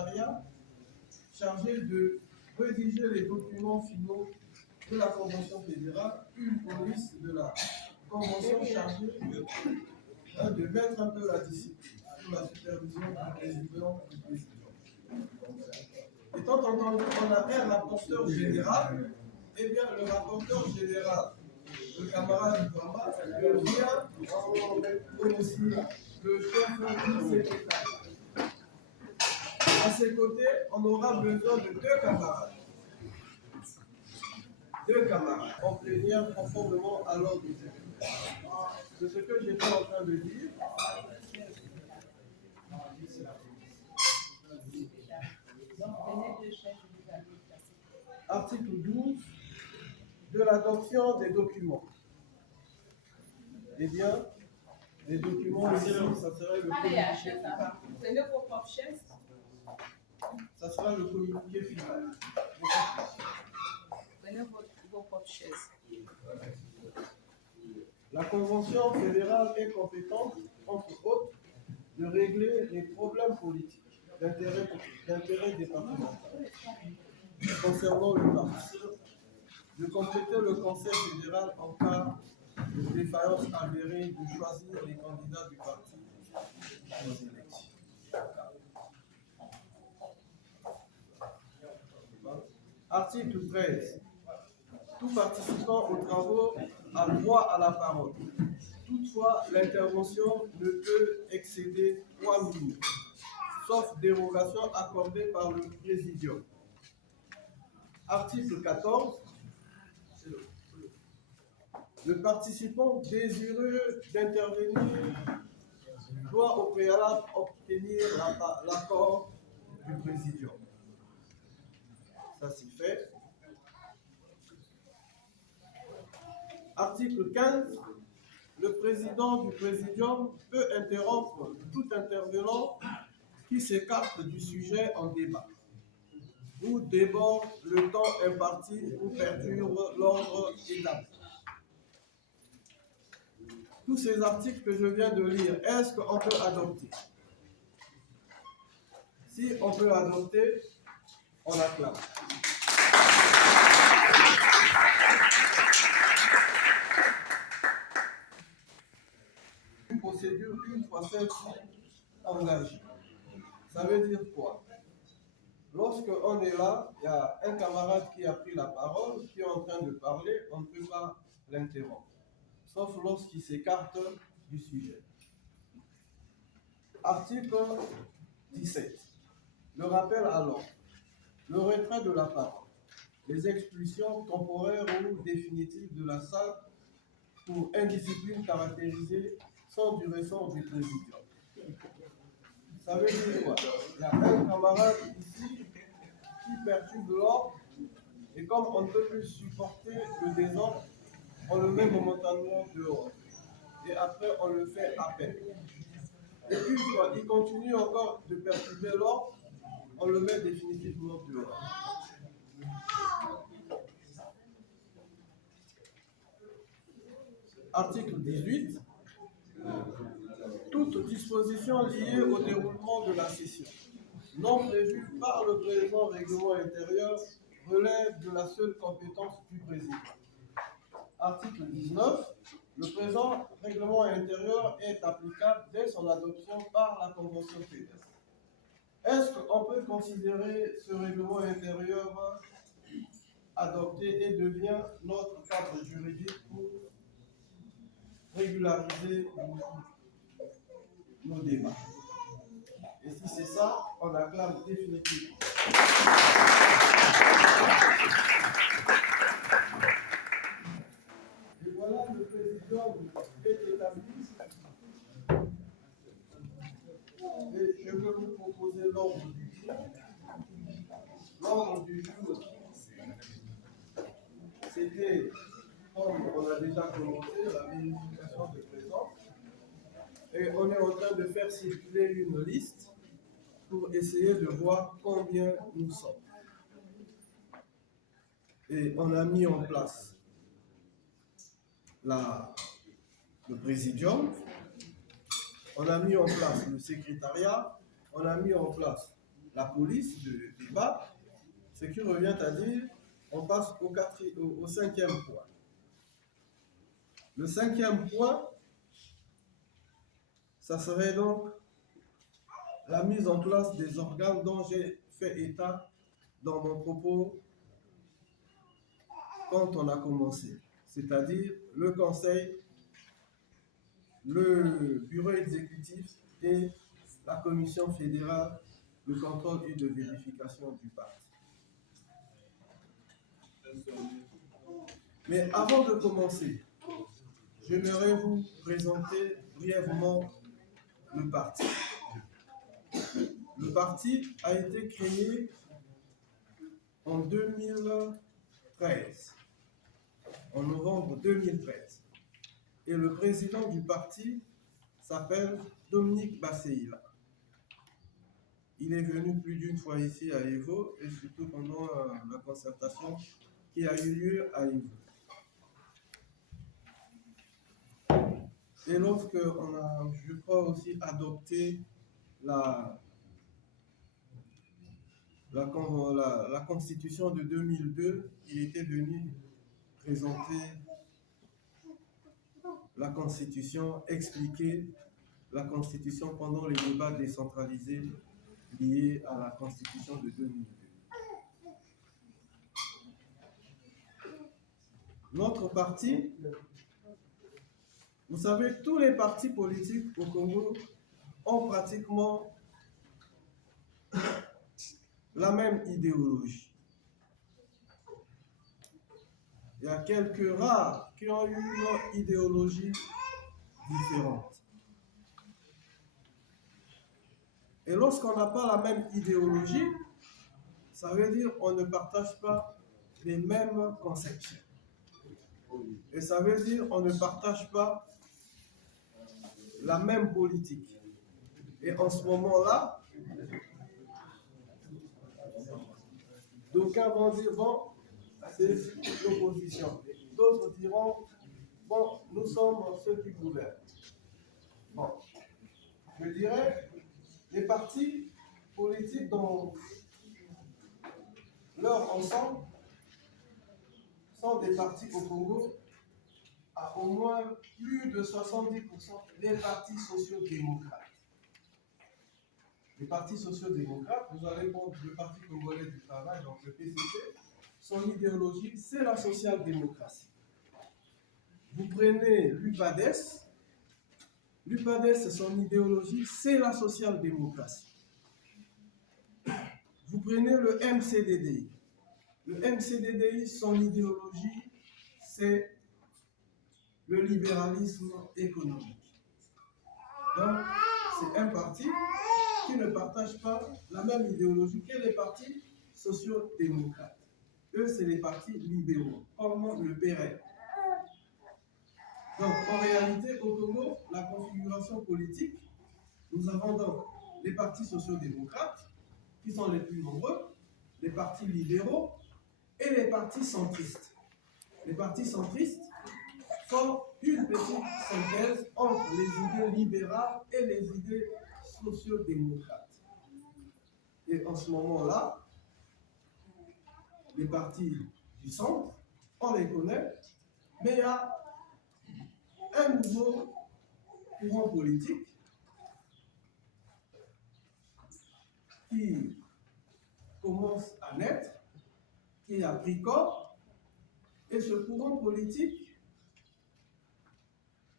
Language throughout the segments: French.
secrétariat chargé de rédiger les documents finaux de la Convention fédérale, une police de la Convention chargée de mettre un peu la discipline sous la supervision du président du président. Étant entendu qu'on a un rapporteur général, eh bien le rapporteur général, le camarade Bamba, devient aussi le chef du secrétaire. À ses côtés, on aura besoin de deux camarades. Deux camarades en plénière conformément à l'ordre du secrétaire. C'est ce que j'étais en train de dire. Article 12 de l'adoption des documents. Eh bien, les documents ici, ça serait le communiqué final. Prenez vos propres chaises. Ça sera le communiqué final. Prenez vos propres chaises. La Convention fédérale est compétente, entre autres, de régler les problèmes politiques d'intérêt départemental concernant le parti, de compléter le Conseil fédéral en cas de défaillance avérée, de choisir les candidats du parti aux élections. Article 13. Tout participant aux travaux a droit à la parole. Toutefois, l'intervention ne peut excéder 3 minutes, sauf dérogation accordée par le Présidium. Article 14. Le participant désireux d'intervenir doit au préalable obtenir l'accord du Présidium. Ça s'y fait. Article 15. Le président du Présidium peut interrompre tout intervenant qui s'écarte du sujet en débat ou déborde le temps imparti ou perturbe l'ordre établi. Tous ces articles que je viens de lire, est-ce qu'on peut adopter? Si on peut adopter, on acclame. Une procédure, une fois celle-ci engagée. Ça veut dire quoi? Lorsqu'on est là, il y a un camarade qui a pris la parole, qui est en train de parler, on ne peut pas l'interrompre, sauf lorsqu'il s'écarte du sujet. Article 17. Le rappel à l'ordre. Le retrait de la parole. Les expulsions temporaires ou définitives de la salle pour indiscipline caractérisée sans du ressort du président. Ça veut dire quoi? Il y a un camarade ici qui perturbe l'ordre et comme on ne peut plus supporter le désordre, on le met momentanément dehors. Et après, on le fait appel. Et une fois, il continue encore de perturber l'ordre, on le met définitivement dehors. Article 18. Toute disposition liée au déroulement de la session, non prévue par le présent règlement intérieur, relève de la seule compétence du président. Article 19. Le présent règlement intérieur est applicable dès son adoption par la Convention fédérale. Est-ce qu'on peut considérer ce règlement intérieur adopté et devient notre cadre juridique pour régulariser nos débats? Et si c'est ça, on acclame définitivement. Et voilà, le président est établi. Et je veux vous proposer l'ordre du jour. L'ordre du jour, c'était, comme on a déjà commencé, la vérification de présence. Et on est en train de faire circuler une liste pour essayer de voir combien nous sommes. Et on a mis en place le présidium, on a mis en place le secrétariat, on a mis en place la police de débat, ce qui revient à dire, on passe au cinquième point. Le cinquième point, ça serait donc la mise en place des organes dont j'ai fait état dans mon propos quand on a commencé, c'est-à-dire le conseil, le bureau exécutif et la commission fédérale de contrôle et de vérification du parti. Mais avant de commencer, j'aimerais vous présenter brièvement le parti. Le parti a été créé en 2013, en novembre 2013. Et le président du parti s'appelle Dominique Basseila. Il est venu plus d'une fois ici à Evo et surtout pendant la concertation qui a eu lieu à Evo. Et lorsqu'on a, je crois, aussi adopté la constitution de 2002, il était venu présenter la constitution, expliquer la constitution pendant les débats décentralisés liés à la constitution de 2002. Notre parti, vous savez, tous les partis politiques au Congo ont pratiquement la même idéologie. Il y a quelques rares qui ont eu une idéologie différente. Et lorsqu'on n'a pas la même idéologie, ça veut dire qu'on ne partage pas les mêmes conceptions. Et ça veut dire qu'on ne partage pas la même politique. Et en ce moment-là, d'aucuns vont dire, bon, c'est l'opposition. D'autres diront, bon, nous sommes ceux qui gouvernent. Bon, je dirais, les partis politiques dans leur ensemble sont des partis au Congo à au moins plus de 70% des partis sociaux-démocrates. Les partis sociaux-démocrates, vous allez prendre le Parti congolais du travail, donc le PCT, son idéologie, c'est la social-démocratie. Vous prenez l'UPADES, l'UPADES, son idéologie, c'est la social-démocratie. Vous prenez le MCDDI. Le MCDDI, son idéologie, c'est le libéralisme économique. Donc, c'est un parti qui ne partage pas la même idéologie que les partis sociaux-démocrates. Eux, c'est les partis libéraux, comme le PRL. Donc, en réalité, au Congo, la configuration politique, nous avons donc les partis sociaux-démocrates, qui sont les plus nombreux, les partis libéraux et les partis centristes. Les partis centristes font une petite synthèse entre les idées libérales et les idées sociaux-démocrates. Et en ce moment-là, les partis du centre, on les connaît, mais il y a un nouveau courant politique qui commence à naître, qui a pris corps, et ce courant politique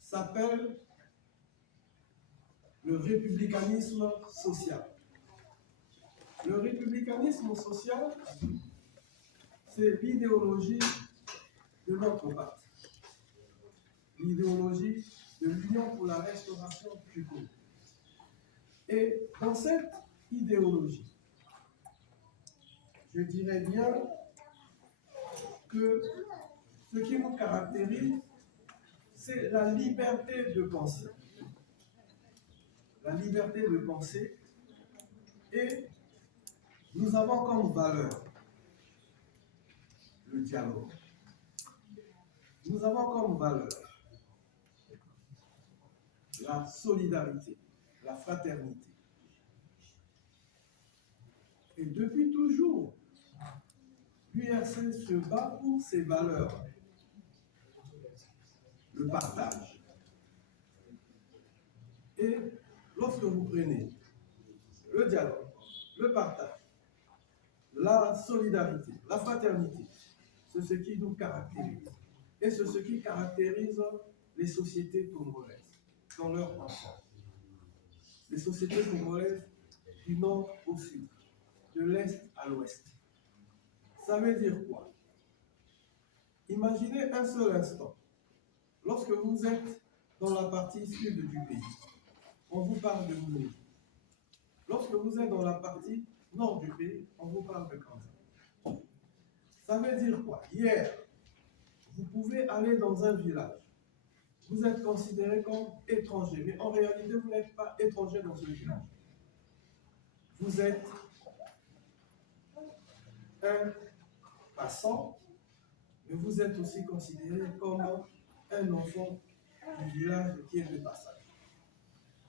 s'appelle le républicanisme social. Le républicanisme social, c'est l'idéologie de notre parti, l'idéologie de l'Union pour la restauration du Congo. Et dans cette idéologie, je dirais bien que ce qui nous caractérise, c'est la liberté de penser. La liberté de penser, et nous avons comme valeur le dialogue. Nous avons comme valeur la solidarité, la fraternité. Et depuis toujours, l'URC se bat pour ses valeurs. Le partage. Et lorsque vous prenez le dialogue, le partage, la solidarité, la fraternité, c'est ce qui nous caractérise. Et c'est ce qui caractérise les sociétés congolaises dans leur ensemble. Les sociétés congolaises du nord au sud, de l'est à l'ouest. Ça veut dire quoi? Imaginez un seul instant, lorsque vous êtes dans la partie sud du pays, on vous parle de Mouni. Lorsque vous êtes dans la partie nord du pays, on vous parle de Kanza. Ça veut dire quoi? Hier, vous pouvez aller dans un village. Vous êtes considéré comme étranger, mais en réalité, vous n'êtes pas étranger dans ce village. Vous êtes un passant, mais vous êtes aussi considéré comme un enfant du village qui est de passage.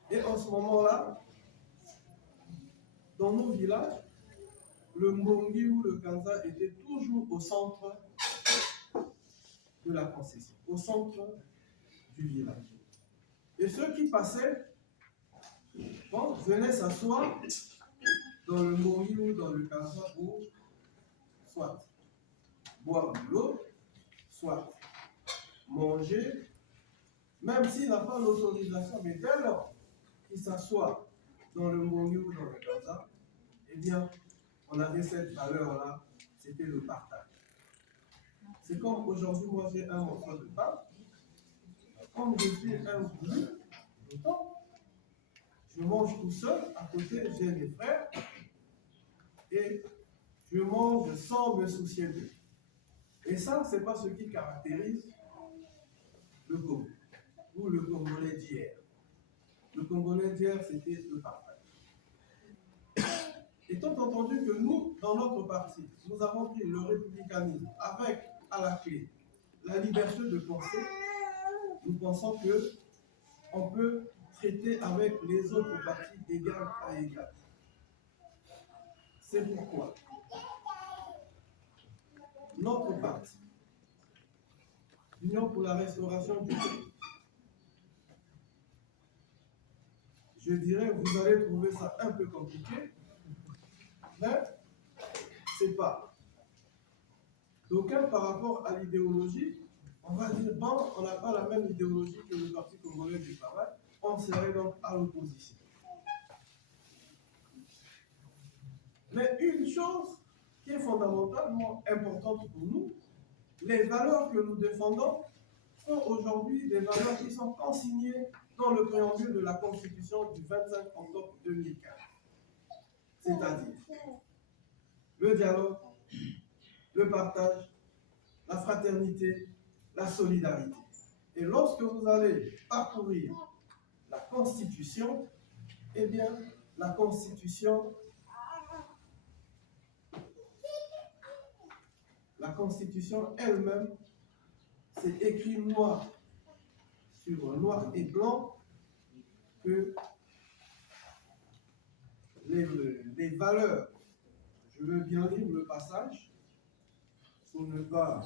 Et en ce moment-là, dans nos villages, le Mbongi ou le Kanza était toujours au centre de la concession, au centre du village. Et ceux qui passaient, bon, venaient s'asseoir dans le Mbongi ou dans le Kanza pour soit boire de l'eau, soit manger, même s'il n'a pas l'autorisation, mais dès lors qu'il s'assoit dans le Mbongi ou dans le Kanza, eh bien, on avait cette valeur-là, c'était le partage. C'est comme aujourd'hui, moi j'ai un morceau de pain, comme je suis un goulu, je mange tout seul, à côté j'ai mes frères, et je mange sans me soucier d'eux. Et ça, c'est pas ce qui caractérise le Congo, ou le Congolais d'hier. Le Congolais d'hier, c'était le partage. Étant entendu que nous, dans notre parti, nous avons pris le républicanisme avec, à la clé, la liberté de penser, nous pensons qu'on peut traiter avec les autres partis d'égal à égal. C'est pourquoi notre parti, l'Union pour la restauration du pays, je dirais, vous allez trouver ça un peu compliqué, mais c'est pas. D'aucuns, par rapport à l'idéologie, on va dire, bon, on n'a pas la même idéologie que le Parti congolais du travail, on serait donc à l'opposition. Mais une chose qui est fondamentalement importante pour nous, les valeurs que nous défendons sont aujourd'hui des valeurs qui sont consignées dans le préambule de la Constitution du 25 octobre 2015. C'est-à-dire le dialogue, le partage, la fraternité, la solidarité. Et lorsque vous allez parcourir la Constitution, eh bien, la Constitution elle-même, c'est écrit noir sur noir et blanc que les valeurs, je veux bien lire le passage pour ne pas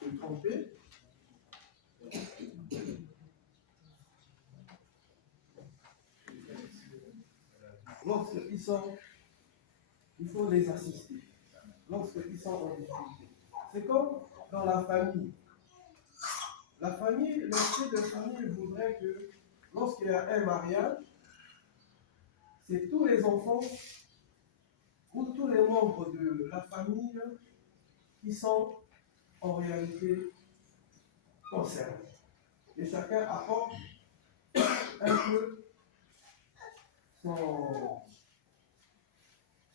se tromper. Lorsqu'ils sont, il faut les assister. Lorsqu'ils sont en difficulté. C'est comme dans la famille. La famille, l'esprit de famille voudrait que lorsqu'il y a un mariage, c'est tous les enfants ou tous les membres de la famille qui sont en réalité concernés. Et chacun apporte un peu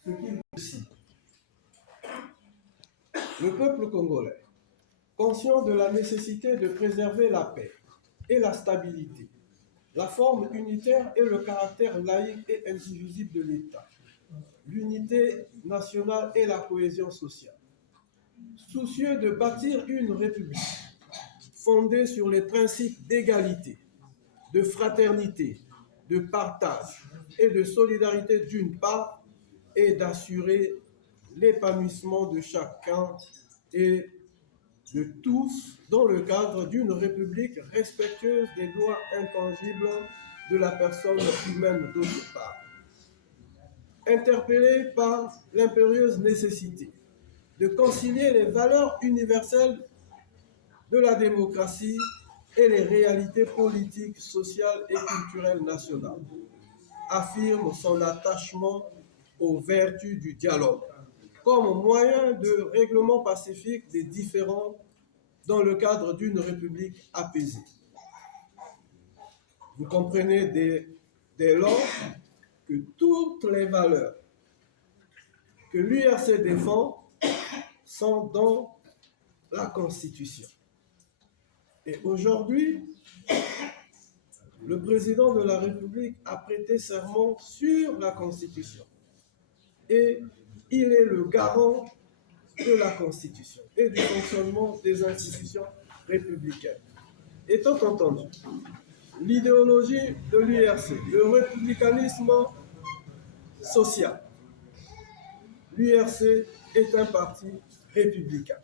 ce qu'il aussi. Le peuple congolais, conscient de la nécessité de préserver la paix et la stabilité, la forme unitaire et le caractère laïque et indivisible de l'État, l'unité nationale et la cohésion sociale, soucieux de bâtir une république fondée sur les principes d'égalité, de fraternité, de partage et de solidarité d'une part, et d'assurer l'épanouissement de chacun et de tous dans le cadre d'une république respectueuse des droits intangibles de la personne humaine d'autre part. Interpellé par l'impérieuse nécessité de concilier les valeurs universelles de la démocratie et les réalités politiques, sociales et culturelles nationales, affirme son attachement aux vertus du dialogue comme moyen de règlement pacifique des différends dans le cadre d'une république apaisée. Vous comprenez dès lors que toutes les valeurs que l'URC défend sont dans la Constitution. Et aujourd'hui, le président de la République a prêté serment sur la Constitution. Et il est le garant de la Constitution et du fonctionnement des institutions républicaines. Étant entendu, l'idéologie de l'URC, le républicanisme social, l'URC est un parti républicain.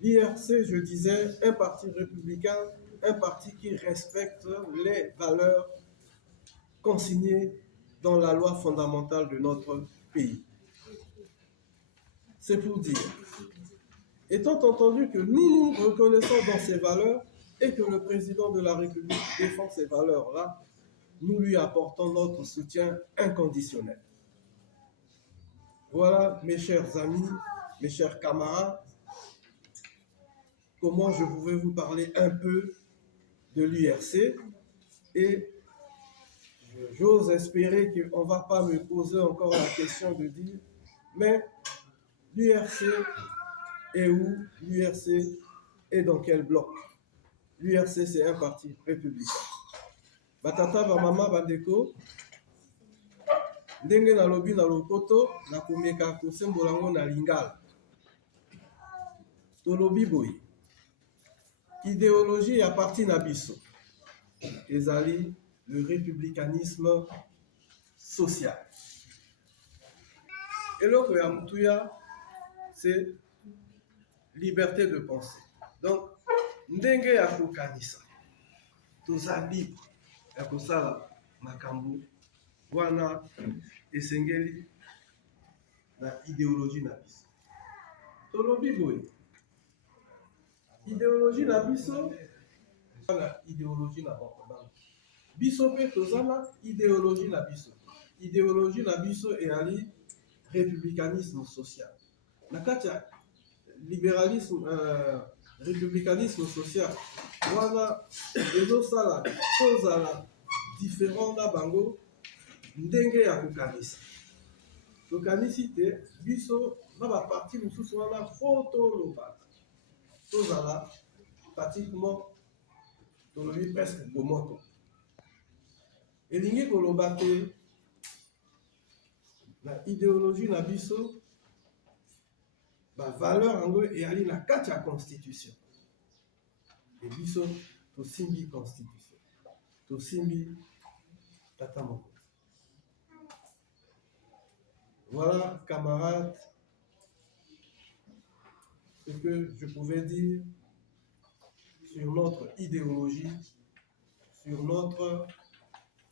L'URC, je disais, un parti républicain, un parti qui respecte les valeurs consignées dans la loi fondamentale de notre pays. C'est pour dire, étant entendu que nous nous reconnaissons dans ces valeurs et que le président de la République défend ces valeurs-là, nous lui apportons notre soutien inconditionnel. Voilà, mes chers amis, mes chers camarades, comment je pouvais vous parler un peu de l'URC et j'ose espérer qu'on ne va pas me poser encore la question de dire, mais l'URC est où? L'URC est dans quel bloc? L'URC, c'est un parti républicain. Batata, bamama, bandeko, ndenge na lobi na lopoto, na komeka kosembola ngo na lingala. Tolobi boye. Idéologie ya parti na biso. Ezali le républicanisme social. Eloko ya mutuya, c'est liberté de penser. Donc, ndenge ya kokanisa, toza libre ya kosala makambo wana esengeli na idéologie na biso. Tolobi boye. Idéologie na biso na idéologie na bango. Biso pe toza na idéologie na biso. Idéologie na biso ezali républicanisme social. Na kati ya libéralisme, républicanisme social, wana ezosala tozala différent na bango ndenge ya kokanisa. Tokanisi te biso na baparti mosusu wana fotolobaka. Tozala pratiquement tolobi presque bomoto. Elingi koloba te na idéologie na biso ba valeur yango eyali na kati ya constitution. Et biso tosimbi constitution. Tosimbi tata moko. Voilà, camarades, ce que je pouvais dire sur notre idéologie, sur notre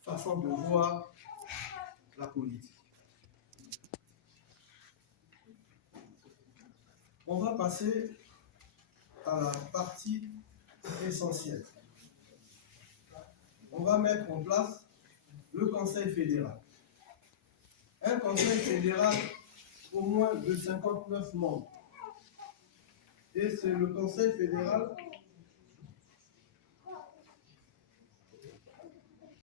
façon de voir la politique. On va passer à la partie essentielle. On va mettre en place le Conseil fédéral. Un Conseil fédéral au moins de 59 membres. Et c'est le Conseil fédéral